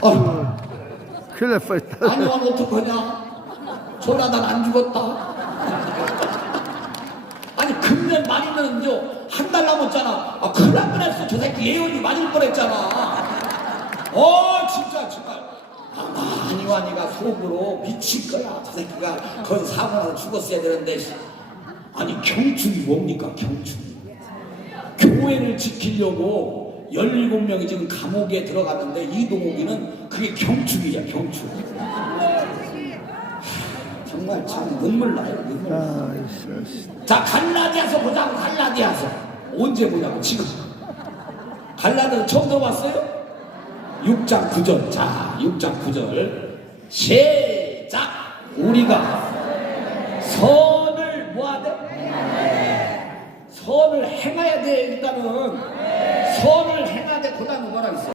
어, 큰일 날 뻔했다. 아니 하면 어떡하냐? 조나단 안 죽었다. 아니 금년 말이면요 한 달 남았잖아. 아 큰일 날 뻔했어. 저 새끼 예언이 맞을 뻔했잖아. 어 진짜 정말. 아, 한이완이가 속으로 미칠 거야. 저 새끼가 거기서 사고 나서 죽었어야 되는데. 씨. 아니 경축이 뭡니까 경축? 교회를 지키려고 17명이 지금 감옥에 들어갔는데 이동욱이는 그게 경축이야 경축. 하, 정말 참 눈물 나요 눈물 나요. 아, 씨, 자 갈라디아서 보자고 갈라디아서. 언제 보자고 지금. 갈라디아 처음 들어봤어요? 6장 9절. 자 6장 9절. 시작! 우리가 선을 뭐하되 선을 행해야 돼 일단은 뭐라 했어